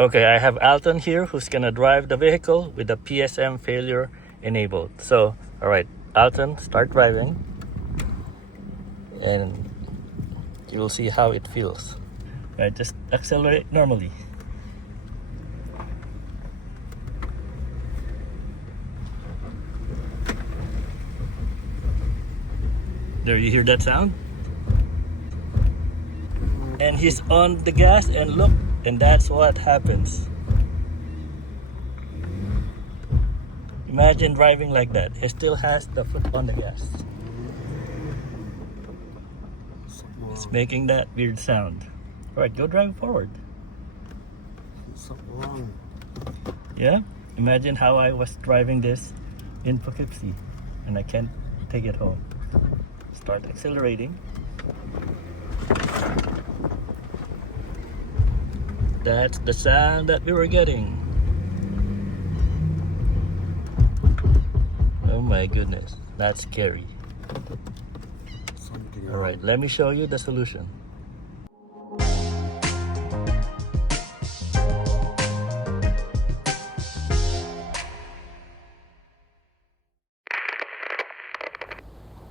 Okay, I have Alton here who's gonna drive the vehicle with the PSM failure enabled. So, all right, Alton, start driving and you'll see how it feels. Right, just accelerate normally. There, you hear that sound? And he's on the gas and look, and that's what happens. Imagine driving like that. He still has the foot on the gas. It's making that weird sound. All right, go drive forward. Yeah, imagine how I was driving this in Poughkeepsie and I can't take it home. Start accelerating. That's the sound that we were getting. Oh my goodness, that's scary. All right, let me show you the solution.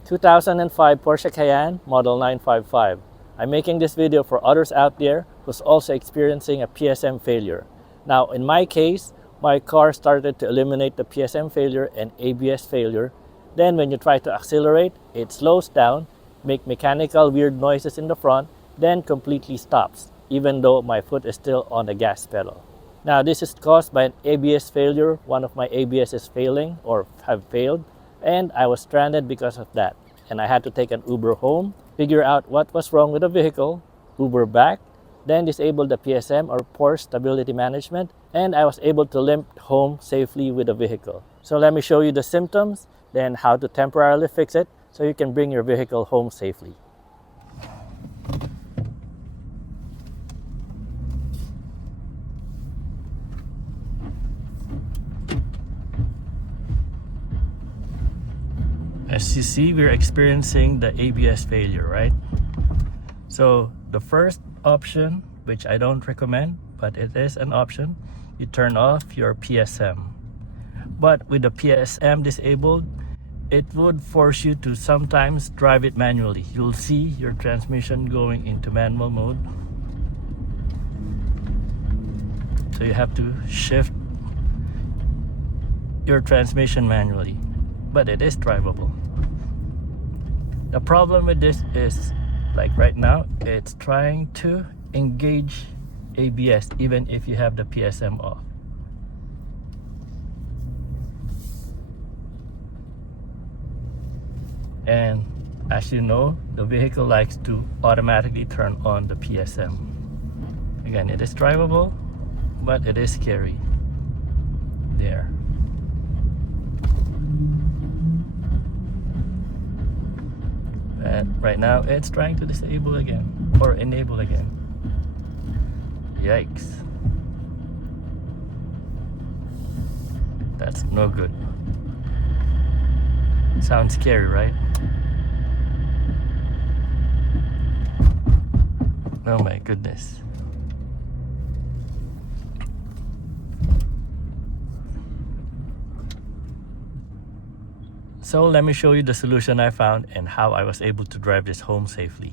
(2005) Porsche Cayenne, model 955. I'm making this video for others out there who's also experiencing a PSM failure. Now, in my case, my car started to eliminate the PSM failure and ABS failure. Then when you try to accelerate, it slows down, make mechanical weird noises in the front, then completely stops, even though my foot is still on the gas pedal. Now, this is caused by an ABS failure. One of my ABS is failing or have failed, and I was stranded because of that. And I had to take an Uber home, figure out what was wrong with the vehicle, Uber back, then disable the PSM or Porsche Stability Management, and I was able to limp home safely with the vehicle. So let me show you the symptoms, then how to temporarily fix it so you can bring your vehicle home safely. As you see, we're experiencing the ABS failure, right? So the first option, which I don't recommend, but it is an option, you turn off your PSM. But with the PSM disabled, it would force you to sometimes drive it manually. You'll see your transmission going into manual mode. So you have to shift your transmission manually, but it is drivable. The problem with this is, like right now, it's trying to engage ABS even if you have the PSM off. And as you know, the vehicle likes to automatically turn on the PSM. Again, it is drivable, but it is scary. There. And right now it's trying to disable again or enable again. Yikes. That's no good. Sounds scary, right? Oh my goodness. So let me show you the solution I found and how I was able to drive this home safely.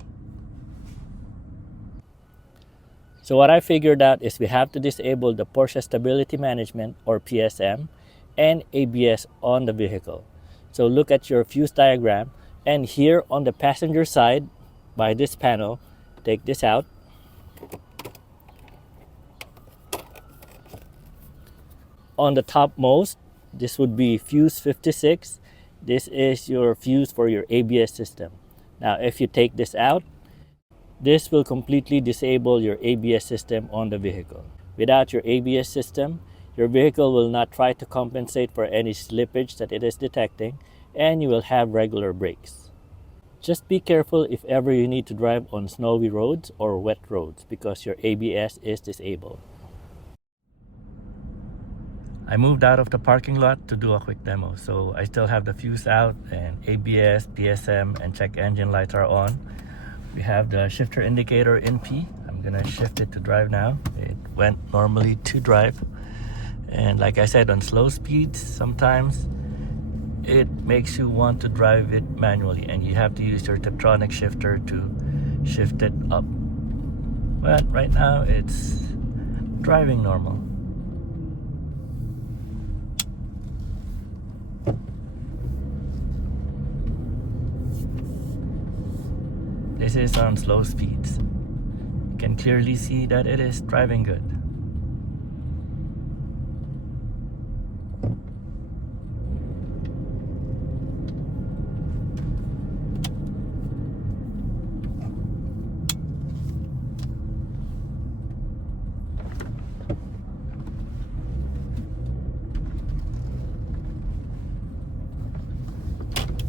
So what I figured out is we have to disable the Porsche Stability Management or PSM and ABS on the vehicle. So look at your fuse diagram, and here on the passenger side by this panel, take this out. On the topmost, this would be fuse 56. This is your fuse for your ABS system. Now, if you take this out, this will completely disable your ABS system on the vehicle. Without your ABS system, your vehicle will not try to compensate for any slippage that it is detecting, and you will have regular brakes. Just be careful if ever you need to drive on snowy roads or wet roads because your ABS is disabled. I moved out of the parking lot to do a quick demo, so I still have the fuse out and ABS, PSM, and check engine lights are on. We have the shifter indicator in P. I'm gonna shift it to drive now. It went normally to drive, and like I said, on slow speeds sometimes it makes you want to drive it manually, and you have to use your Tiptronic shifter to shift it up. But right now it's driving normal. This is on slow speeds. You can clearly see that it is driving good.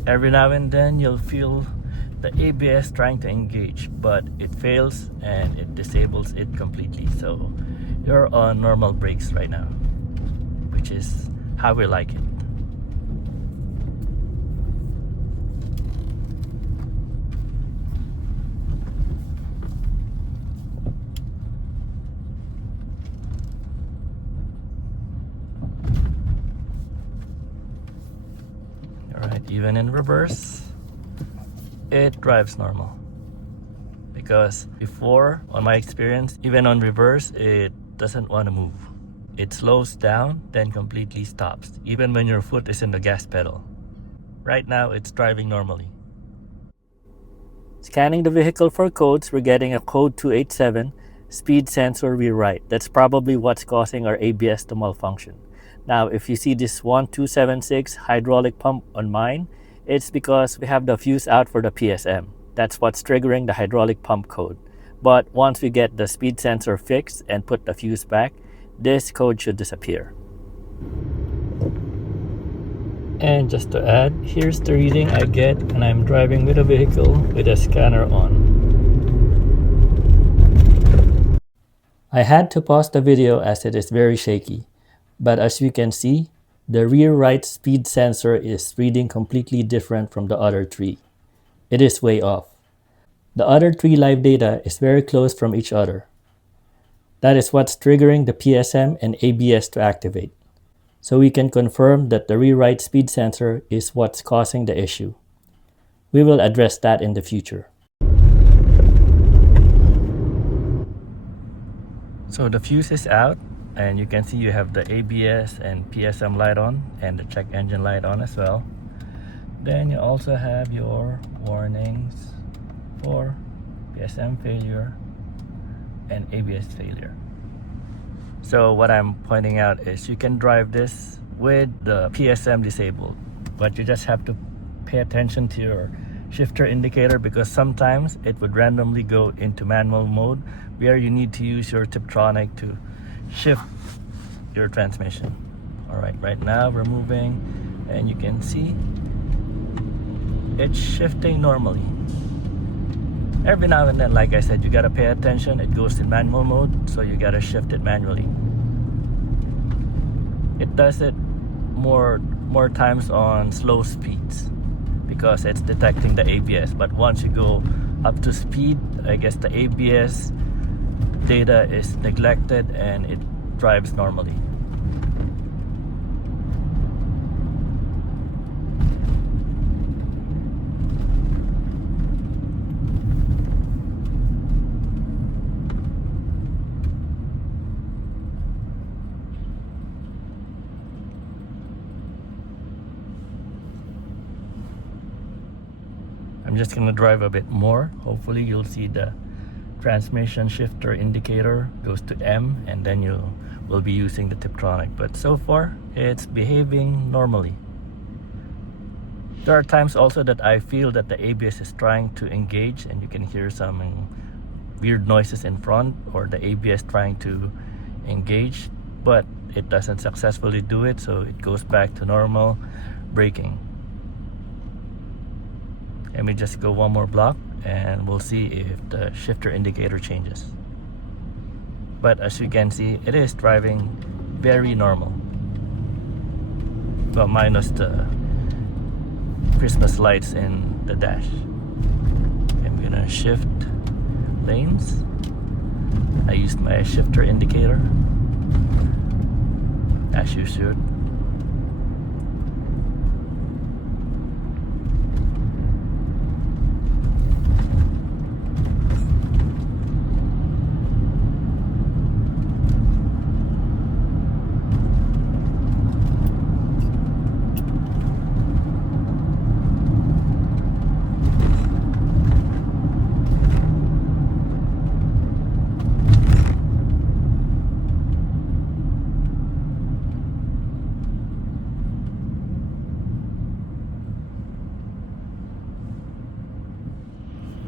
Every now and then you'll feel the ABS trying to engage, but it fails and it disables it completely. So you're on normal brakes right now, which is how we like it. Alright, even in reverse, it drives normal. Because before, on my experience, even on reverse, it doesn't want to move. It slows down, then completely stops, even when your foot is in the gas pedal. Right now, it's driving normally. Scanning the vehicle for codes, we're getting a code 287, speed sensor rewrite. That's probably what's causing our ABS to malfunction. Now, if you see this 1276 hydraulic pump on mine, it's because we have the fuse out for the PSM. That's what's triggering the hydraulic pump code. But once we get the speed sensor fixed and put the fuse back, this code should disappear. And just to add, here's the reading I get when I'm driving with a vehicle with a scanner on. I had to pause the video as it is very shaky. But as you can see, the rear right speed sensor is reading completely different from the other three. It is way off. The other three live data is very close from each other. That is what's triggering the PSM and ABS to activate. So we can confirm that the rear right speed sensor is what's causing the issue. We will address that in the future. So the fuse is out. And you can see you have the ABS and PSM light on and the check engine light on as well. Then you also have your warnings for PSM failure and ABS failure. So what I'm pointing out is you can drive this with the PSM disabled, but you just have to pay attention to your shifter indicator, because sometimes it would randomly go into manual mode where you need to use your Tiptronic to shift your transmission. Alright, right now we're moving and you can see it's shifting normally. Every now and then, like I said, you gotta pay attention. It goes in manual mode, so you gotta shift it manually. It does it more times on slow speeds because it's detecting the ABS, but once you go up to speed, I guess the ABS data is neglected and it drives normally. I'm just gonna drive a bit more. Hopefully you'll see the transmission shifter indicator goes to M, and then you will be using the Tiptronic. But so far it's behaving normally. There are times also that I feel that the ABS is trying to engage and you can hear some weird noises in front, or the ABS trying to engage, but it doesn't successfully do it, so it goes back to normal braking. Let me just go one more block and we'll see if the shifter indicator changes. But as you can see, it is driving very normal. Well, minus the Christmas lights in the dash. I'm gonna shift lanes I used my shifter indicator, as you should.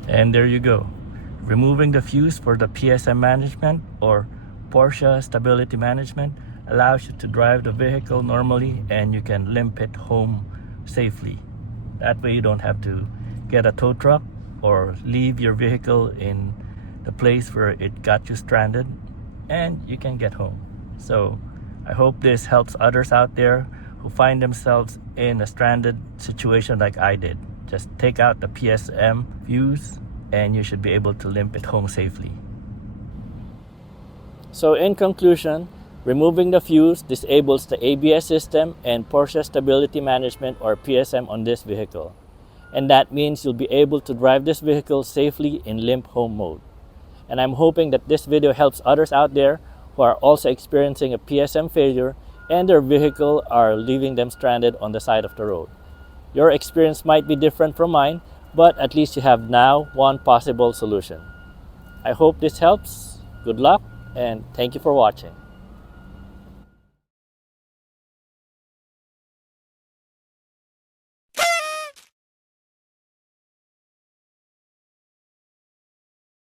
And there you go. Removing the fuse for the PSM management or Porsche stability management allows you to drive the vehicle normally and you can limp it home safely. That way you don't have to get a tow truck or leave your vehicle in the place where it got you stranded, and you can get home. So I hope this helps others out there who find themselves in a stranded situation like I did. Just take out the PSM fuse and you should be able to limp it home safely. So in conclusion, removing the fuse disables the ABS system and Porsche stability management or PSM on this vehicle. And that means you'll be able to drive this vehicle safely in limp home mode. And I'm hoping that this video helps others out there who are also experiencing a PSM failure and their vehicle are leaving them stranded on the side of the road. Your experience might be different from mine, but at least you have now one possible solution. I hope this helps. Good luck, and thank you for watching.